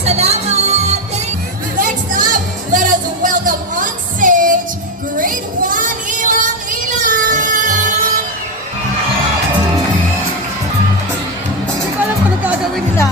salamat! Next up, let us welcome on stage Grade 1 Ilang Ilang! Hindi ko alam kung nagkagawin nila.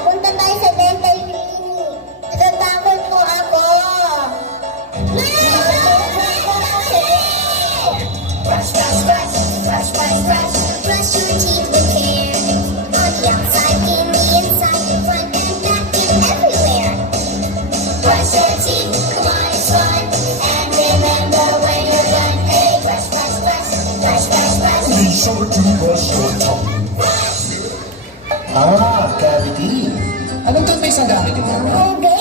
Punta tayo sa dental clinic. Natatakot po ako. Brush, brush, brush, brush, brush, brush. Brush your teeth with care. On the outside, in the inside, front and back, and everywhere. Brush your teeth, come on, it's fun. And remember when you're done, hey, brush, brush, brush, brush, brush, brush. Be sure to brush your tongue. Cavity. Anong toothpaste ang gamit mo? Okay.